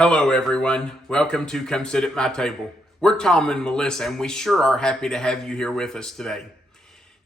Hello everyone, welcome to Come Sit at My Table. We're Tom and Melissa and we sure are happy to have you here with us today.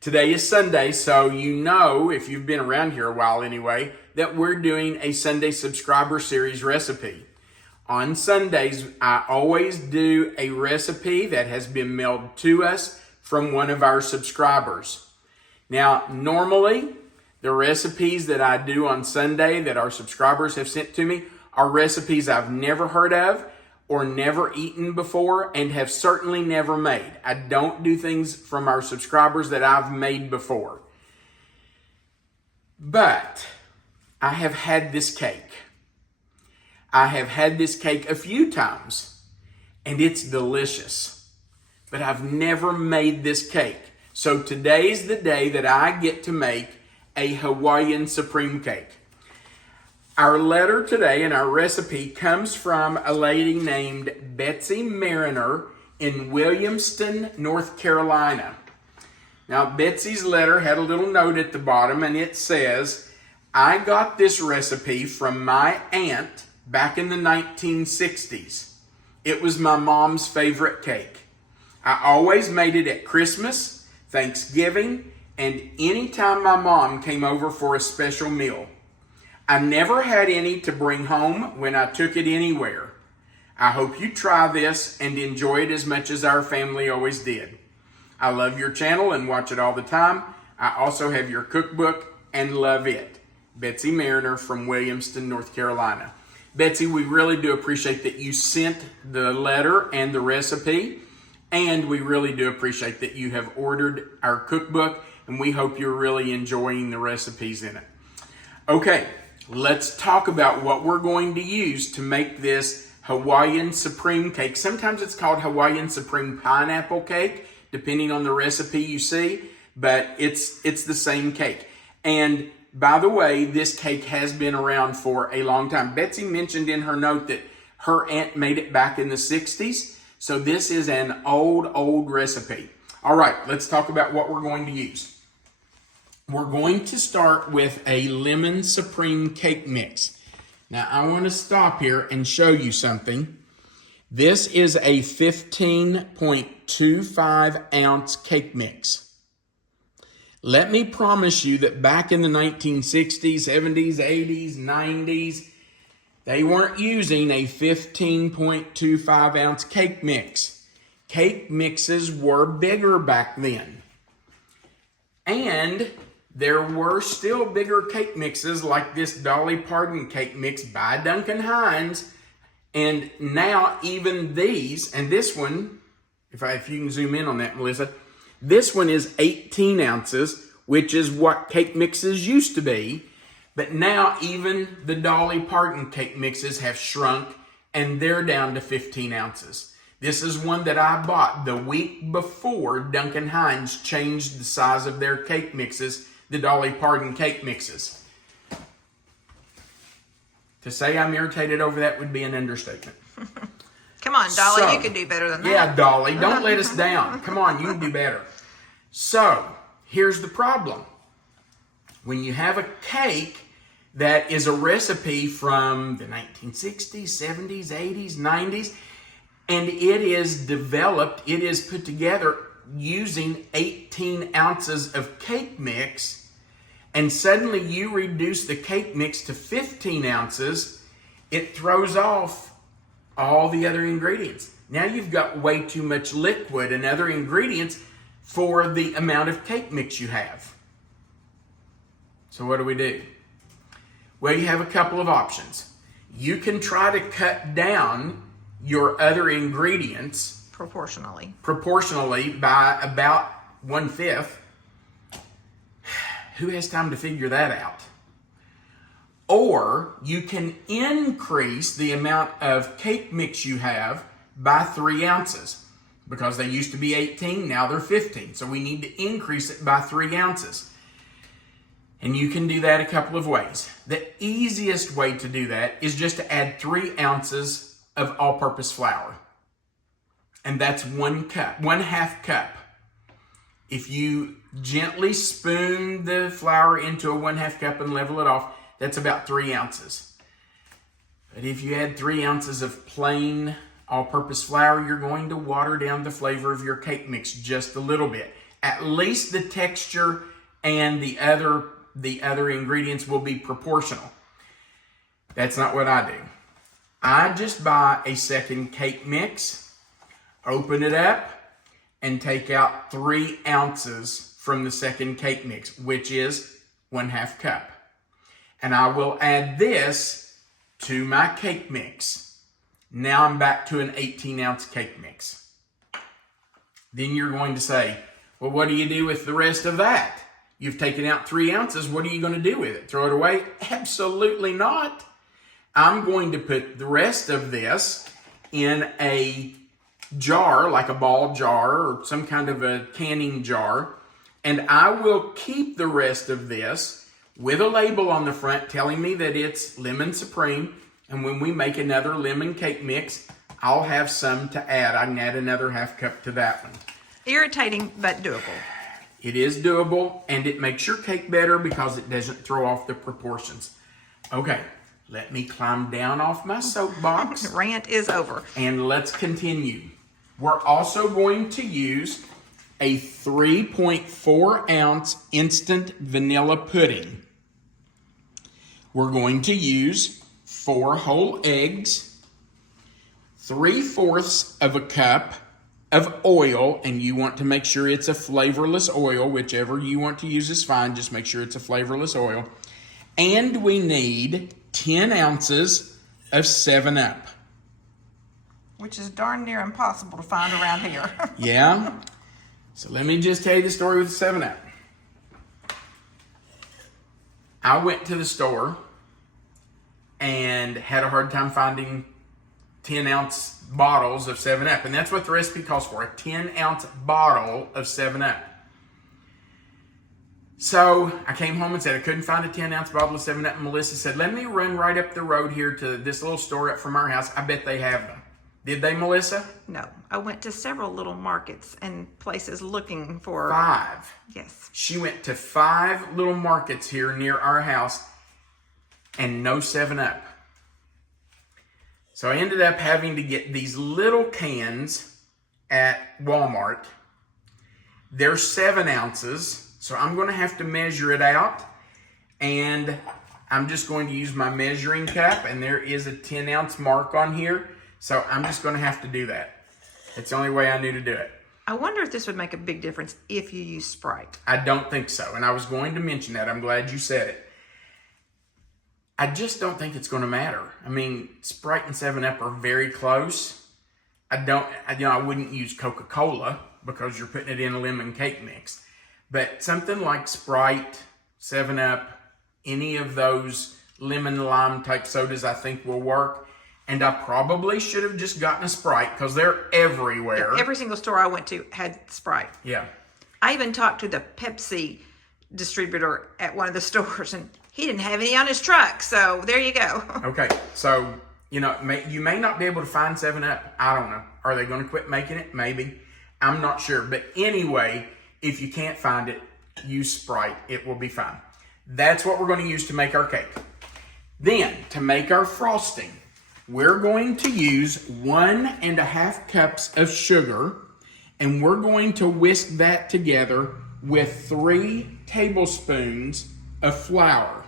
Today is Sunday, so you know, if you've been around here a while anyway, that we're doing a Sunday subscriber series recipe. On Sundays, I always do a recipe that has been mailed to us from one of our subscribers. Now, normally, the recipes that I do on Sunday that our subscribers have sent to me are recipes I've never heard of or never eaten before and have certainly never made. I don't do things from our subscribers that I've made before. But I have had this cake. I have had this cake a few times and it's delicious. But I've never made this cake. So today's the day that I get to make a Hawaiian supreme cake. Our letter today and our recipe comes from a lady named Betsy Mariner in Williamston, North Carolina. Now, Betsy's letter had a little note at the bottom and it says, I got this recipe from my aunt back in the 1960s. It was my mom's favorite cake. I always made it at Christmas, Thanksgiving, and anytime my mom came over for a special meal. I never had any to bring home when I took it anywhere. I hope you try this and enjoy it as much as our family always did. I love your channel and watch it all the time. I also have your cookbook and love it. Betsy Mariner from Williamston, North Carolina. Betsy, we really do appreciate that you sent the letter and the recipe, and we really do appreciate that you have ordered our cookbook, and we hope you're really enjoying the recipes in it. Okay. Let's talk about what we're going to use to make this Hawaiian supreme cake. Sometimes it's called Hawaiian supreme pineapple cake, depending on the recipe you see, but it's the same cake. And by the way, this cake has been around for a long time. Betsy mentioned in her note that her aunt made it back in the 60s, so this is an old recipe. All right, let's talk about what we're going to use. We're going to start with a lemon supreme cake mix. Now, I want to stop here and show you something. This is a 15.25 ounce cake mix. Let me promise you that back in the 1960s, 70s, 80s, 90s, they weren't using a 15.25 ounce cake mix. Cake mixes were bigger back then. And there were still bigger cake mixes like this Dolly Pardon cake mix by Duncan Hines. And now even these, and this one, if you can zoom in on that, Melissa, this one is 18 ounces, which is what cake mixes used to be. But now even the Dolly Pardon cake mixes have shrunk and they're down to 15 ounces. This is one that I bought the week before Duncan Hines changed the size of their cake mixes, the Dolly Pardon cake mixes. To say I'm irritated over that would be an understatement. Come on, Dolly, you can do better than that. Yeah, Dolly, don't let us down. Come on, you can do better. So, here's the problem. When you have a cake that is a recipe from the 1960s, 70s, 80s, 90s, and it is developed, it is put together using 18 ounces of cake mix, and suddenly you reduce the cake mix to 15 ounces, it throws off all the other ingredients. Now you've got way too much liquid and other ingredients for the amount of cake mix you have. So what do? Well, you have a couple of options. You can try to cut down your other ingredients proportionally by about 1/5. Who has time to figure that out? Or you can increase the amount of cake mix you have by 3 ounces. Because they used to be 18, now they're 15. So we need to increase it by 3 ounces. And you can do that a couple of ways. The easiest way to do that is just to add 3 ounces of all-purpose flour. And that's 1 cup, 1/2 cup. If you gently spoon the flour into a 1/2 cup and level it off, that's about 3 ounces. But if you add 3 ounces of plain all-purpose flour, you're going to water down the flavor of your cake mix just a little bit. At least the texture and the other ingredients will be proportional. That's not what I do. I just buy a second cake mix, open it up, and take out 3 ounces from the second cake mix, which is 1/2 cup. And I will add this to my cake mix. Now I'm back to an 18-ounce cake mix. Then you're going to say, well, what do you do with the rest of that? You've taken out 3 ounces. What are you going to do with it? Throw it away? Absolutely not. I'm going to put the rest of this in a jar, like a ball jar or some kind of a canning jar, and I will keep the rest of this with a label on the front telling me that it's lemon supreme, and when we make another lemon cake mix, I'll have some to add. I can add another 1/2 cup to that one. Irritating, but doable. It is doable, and it makes your cake better because it doesn't throw off the proportions. Okay, let me climb down off my soapbox. Rant is over. And let's continue. We're also going to use a 3.4 ounce instant vanilla pudding. We're going to use 4 whole eggs, 3/4 of a cup of oil, and you want to make sure it's a flavorless oil. Whichever you want to use is fine. Just make sure it's a flavorless oil. And we need 10 ounces of 7-Up. Which is darn near impossible to find around here. Yeah. So let me just tell you the story with the 7-Up. I went to the store and had a hard time finding 10-ounce bottles of 7-Up. And that's what the recipe calls for, a 10-ounce bottle of 7-Up. So I came home and said I couldn't find a 10-ounce bottle of 7-Up. And Melissa said, let me run right up the road here to this little store up from our house. I bet they have them. Did they, Melissa? No. I went to several little markets and places looking for... 5. Yes. She went to 5 little markets here near our house and no 7-Up. So I ended up having to get these little cans at Walmart. They're 7 ounces, so I'm going to have to measure it out. And I'm just going to use my measuring cup, and there is a 10-ounce mark on here. So I'm just going to have to do that. It's the only way I knew to do it. I wonder if this would make a big difference if you use Sprite. I don't think so, and I was going to mention that. I'm glad you said it. I just don't think it's going to matter. I mean, Sprite and 7-Up are very close. I wouldn't use Coca-Cola because you're putting it in a lemon cake mix. But something like Sprite, 7-Up, any of those lemon lime type sodas I think will work. And I probably should have just gotten a Sprite because they're everywhere. Yeah, every single store I went to had Sprite. Yeah. I even talked to the Pepsi distributor at one of the stores, and he didn't have any on his truck. So there you go. Okay. So, you may not be able to find 7-Up. I don't know. Are they going to quit making it? Maybe. I'm not sure. But anyway, if you can't find it, use Sprite. It will be fine. That's what we're going to use to make our cake. Then, to make our frosting, we're going to use 1.5 cups of sugar, and we're going to whisk that together with 3 tablespoons of flour.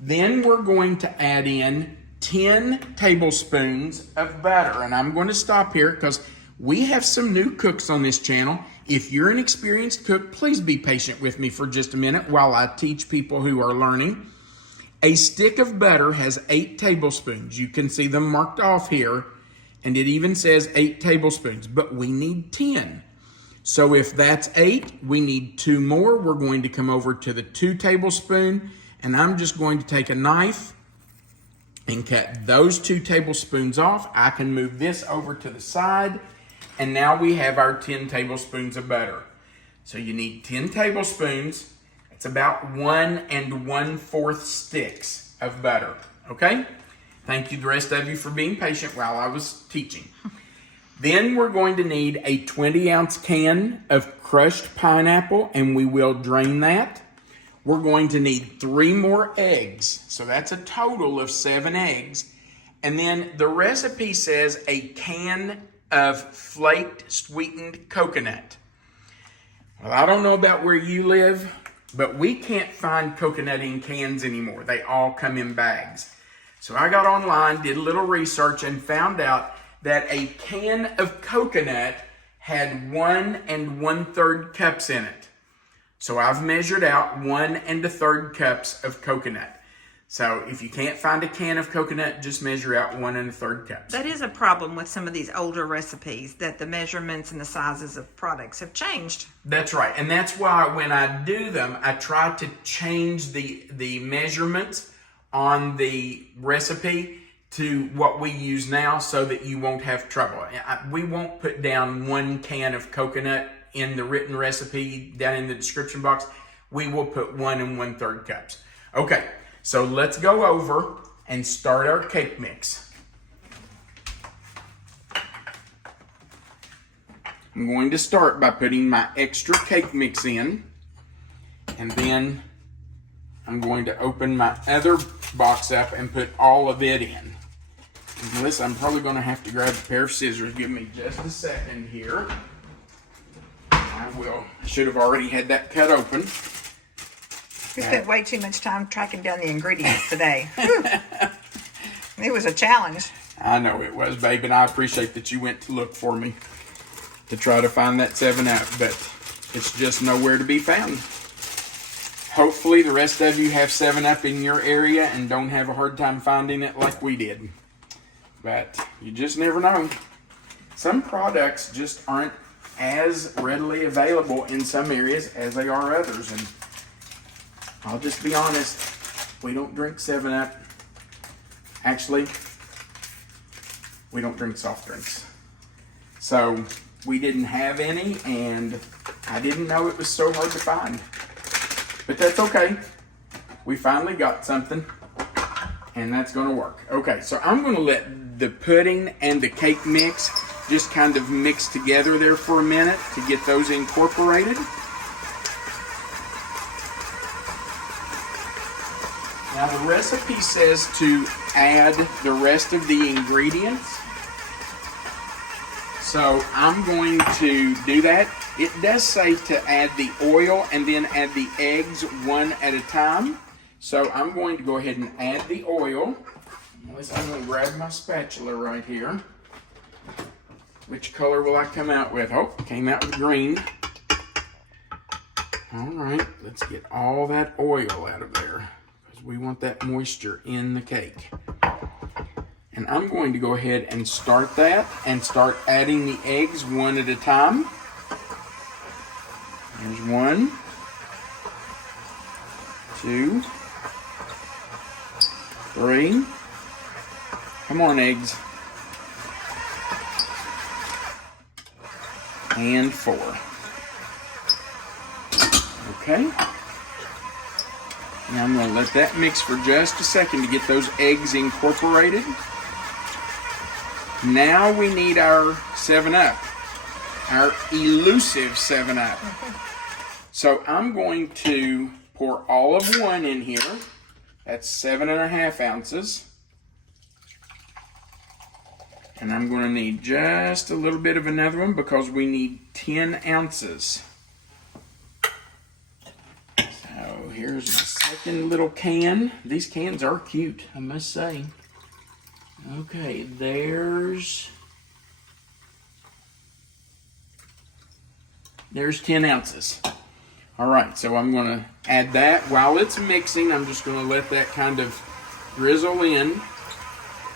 Then we're going to add in 10 tablespoons of butter. And I'm going to stop here because we have some new cooks on this channel. If you're an experienced cook, please be patient with me for just a minute while I teach people who are learning. A stick of butter has 8 tablespoons. You can see them marked off here, and it even says 8 tablespoons, but we need 10. So if that's 8, we need 2 more. We're going to come over to the 2 tablespoon, and I'm just going to take a knife and cut those 2 tablespoons off. I can move this over to the side, and now we have our 10 tablespoons of butter. So you need 10 tablespoons. It's about 1 1/4 sticks of butter, okay? Thank you, the rest of you, for being patient while I was teaching. Then we're going to need a 20-ounce can of crushed pineapple, and we will drain that. We're going to need 3 more eggs, so that's a total of 7 eggs. And then the recipe says a can of flaked sweetened coconut. Well, I don't know about where you live, but we can't find coconut in cans anymore. They all come in bags. So I got online, did a little research, and found out that a can of coconut had 1 1/3 cups in it. So I've measured out 1 1/3 cups of coconut. So if you can't find a can of coconut, just measure out 1 1/3 cups. That is a problem with some of these older recipes, that the measurements and the sizes of products have changed. That's right. And that's why when I do them, I try to change the measurements on the recipe to what we use now so that you won't have trouble. We won't put down 1 can of coconut in the written recipe down in the description box. We will put 1 1/3 cups. Okay. So let's go over and start our cake mix. I'm going to start by putting my extra cake mix in, and then I'm going to open my other box up and put all of it in. And Melissa, I'm probably going to have to grab a pair of scissors. Give me just a second here. I should have already had that cut open. We spent way too much time tracking down the ingredients today. It was a challenge. I know it was, babe, and I appreciate that you went to look for me to try to find that 7-Up, but it's just nowhere to be found. Hopefully the rest of you have 7-Up in your area and don't have a hard time finding it like we did. But you just never know. Some products just aren't as readily available in some areas as they are others, and I'll just be honest, we don't drink 7-Up. Actually, we don't drink soft drinks. So we didn't have any, and I didn't know it was so hard to find. But that's okay. We finally got something, and that's going to work. Okay, so I'm going to let the pudding and the cake mix just kind of mix together there for a minute to get those incorporated. Now the recipe says to add the rest of the ingredients. So I'm going to do that. It does say to add the oil and then add the eggs one at a time. So I'm going to go ahead and add the oil. I'm going to grab my spatula right here. Which color will I come out with? Oh, came out with green. All right, let's get all that oil out of there, because we want that moisture in the cake. And I'm going to go ahead and start that and start adding the eggs one at a time. There's 1, 2, 3. Come on, eggs. And 4. Okay. Now I'm going to let that mix for just a second to get those eggs incorporated. Now we need our 7-Up, our elusive 7-Up. So I'm going to pour all of 1 in here. That's 7½ ounces. And I'm going to need just a little bit of another one because we need 10 ounces. So here's my second little can. These cans are cute, I must say. Okay, there's 10 ounces. All right, so I'm going to add that. While it's mixing, I'm just going to let that kind of drizzle in.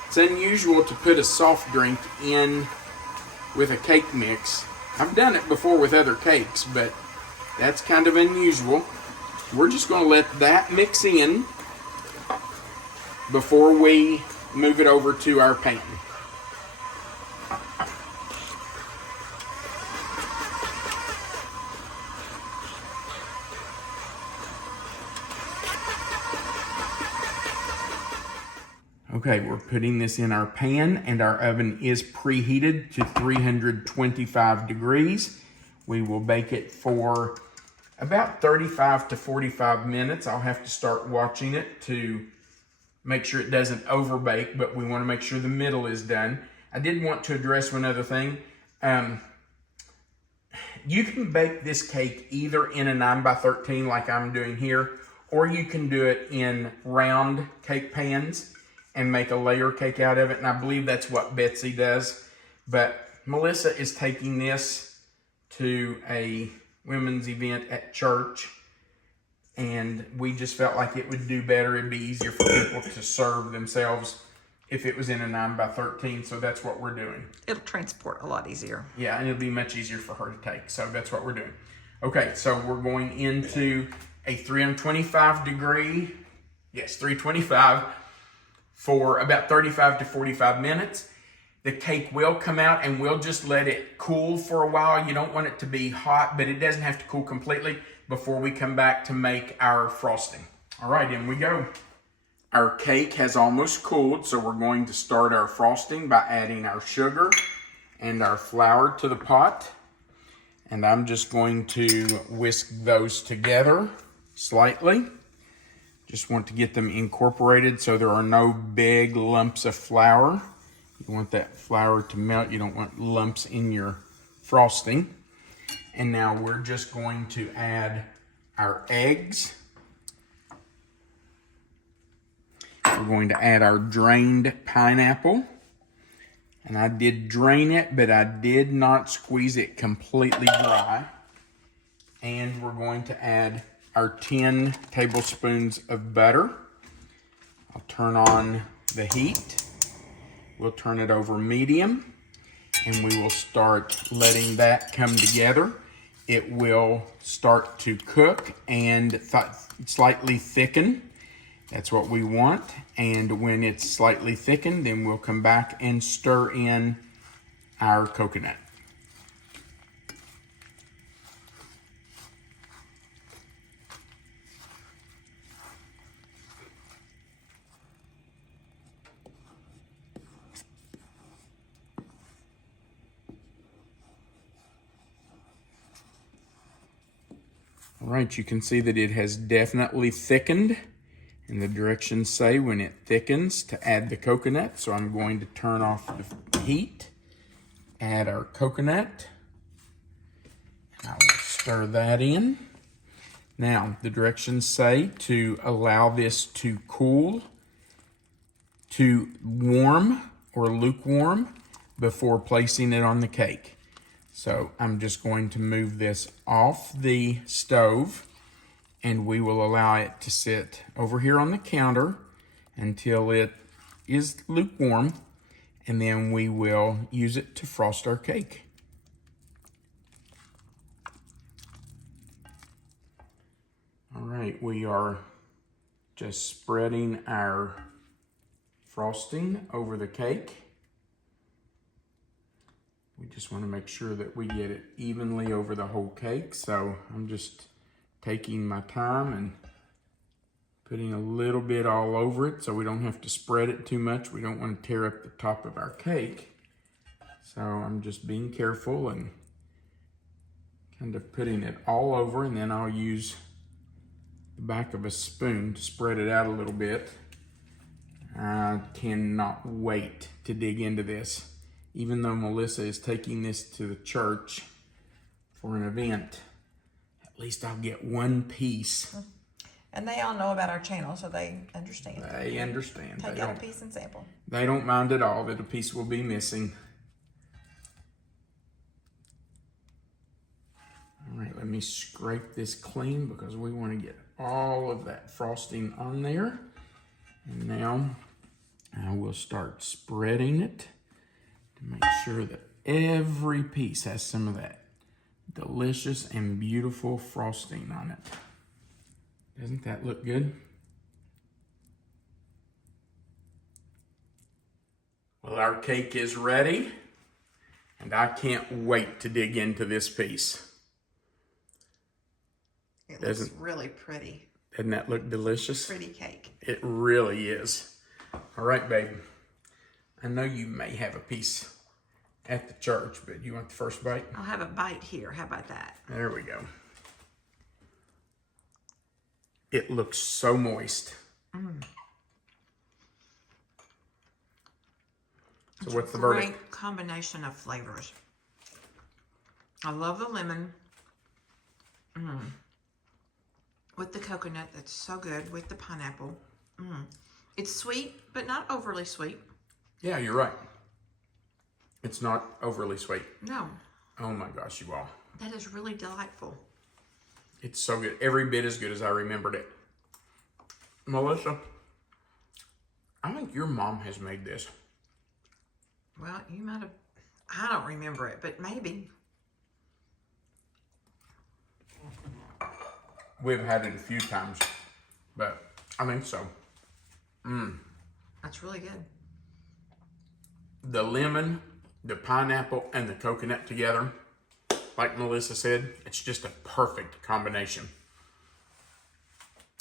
It's unusual to put a soft drink in with a cake mix. I've done it before with other cakes, but that's kind of unusual. We're just going to let that mix in before we move it over to our pan. Okay, we're putting this in our pan, and our oven is preheated to 325 degrees. We will bake it for about 35 to 45 minutes. I'll have to start watching it to make sure it doesn't overbake, but we want to make sure the middle is done. I did want to address one other thing. You can bake this cake either in a 9x13 like I'm doing here, or you can do it in round cake pans and make a layer cake out of it. And I believe that's what Betsy does. But Melissa is taking this to a women's event at church, and we just felt like it would do better. It'd be easier for people to serve themselves if it was in a 9x13, so that's what we're doing. It'll transport a lot easier. Yeah, and it'll be much easier for her to take, so that's what we're doing. Okay, so we're going into a 325 for about 35 to 45 minutes. The cake will come out and we'll just let it cool for a while. You don't want it to be hot, but it doesn't have to cool completely before we come back to make our frosting. All right, in we go. Our cake has almost cooled, so we're going to start our frosting by adding our sugar and our flour to the pot. And I'm just going to whisk those together slightly. Just want to get them incorporated so there are no big lumps of flour. You want that flour to melt. You don't want lumps in your frosting. And now we're just going to add our eggs. We're going to add our drained pineapple. And I did drain it, but I did not squeeze it completely dry. And we're going to add our 10 tablespoons of butter. I'll turn on the heat. We'll turn it over medium, and we will start letting that come together. It will start to cook and slightly thicken. That's what we want. And when it's slightly thickened, then we'll come back and stir in our coconut. All right, you can see that it has definitely thickened. And the directions say when it thickens to add the coconut. So I'm going to turn off the heat, add our coconut. I will stir that in. Now, the directions say to allow this to cool to warm or lukewarm before placing it on the cake. So I'm just going to move this off the stove, and we will allow it to sit over here on the counter until it is lukewarm, and then we will use it to frost our cake. All right, we are just spreading our frosting over the cake. We just want to make sure that we get it evenly over the whole cake, so I'm just taking my time and putting a little bit all over it so we don't have to spread it too much. We don't want to tear up the top of our cake. So I'm just being careful and kind of putting it all over, and then I'll use the back of a spoon to spread it out a little bit. I cannot wait to dig into this. Even though Melissa is taking this to the church for an event, at least I'll get one piece. And they all know about our channel, so they understand. They understand. Take out a piece and sample. They don't mind at all that a piece will be missing. All right, let me scrape this clean because we want to get all of that frosting on there. And now I will start spreading it to make sure that every piece has some of that delicious and beautiful frosting on it. Doesn't that look good? Well, our cake is ready, and I can't wait to dig into this piece. It looks really pretty. Doesn't that look delicious? Pretty cake. It really is. All right, babe. I know you may have a piece at the church, but you want the first bite? I'll have a bite here. How about that? There we go. It looks so moist. So what's the verdict? Great combination of flavors. I love the lemon. With the coconut, that's so good. With the pineapple. It's sweet, but not overly sweet. Yeah, you're right. It's not overly sweet. No. Oh my gosh, you all. That is really delightful. It's so good. Every bit as good as I remembered it. Melissa, I think your mom has made this. Well, you might have. I don't remember it, but maybe. We've had it a few times, but I think so. That's really good. The lemon, the pineapple, and the coconut together, like Melissa said, it's just a perfect combination.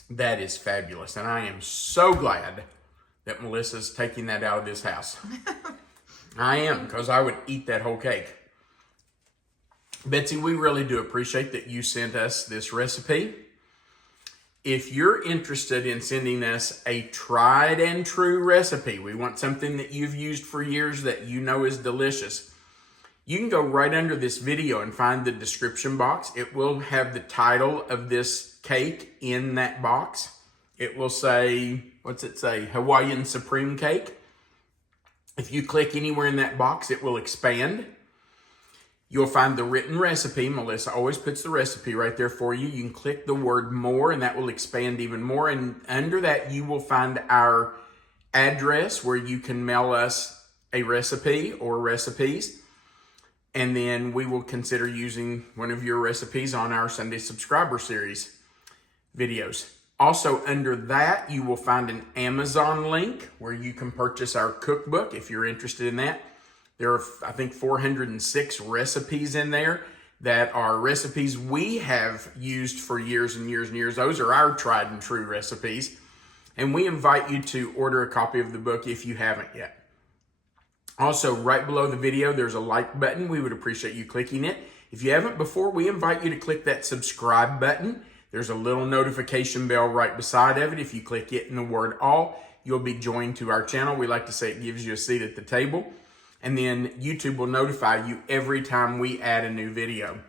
That is fabulous, and I am so glad that Melissa's taking that out of this house. I am, because I would eat that whole cake. Betsy, we really do appreciate that you sent us this recipe. If you're interested in sending us a tried and true recipe, we want something that you've used for years that you know is delicious, you can go right under this video and find the description box. It will have the title of this cake in that box. It will say, what's it say? Hawaiian Supreme Cake. If you click anywhere in that box, it will expand. You'll find the written recipe. Melissa always puts the recipe right there for you. You can click the word more and that will expand even more. And under that, you will find our address where you can mail us a recipe or recipes. And then we will consider using one of your recipes on our Sunday Subscriber Series videos. Also under that, you will find an Amazon link where you can purchase our cookbook if you're interested in that. There are, I think, 406 recipes in there that are recipes we have used for years and years and years. Those are our tried and true recipes. And we invite you to order a copy of the book if you haven't yet. Also, right below the video, there's a like button. We would appreciate you clicking it. If you haven't before, we invite you to click that subscribe button. There's a little notification bell right beside of it. If you click it in the word all, you'll be joined to our channel. We like to say it gives you a seat at the table. And then YouTube will notify you every time we add a new video.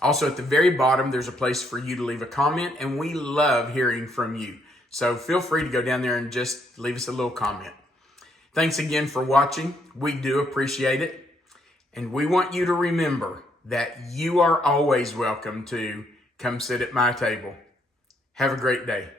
Also, at the very bottom, there's a place for you to leave a comment, and we love hearing from you. So feel free to go down there and just leave us a little comment. Thanks again for watching. We do appreciate it. And we want you to remember that you are always welcome to come sit at my table. Have a great day.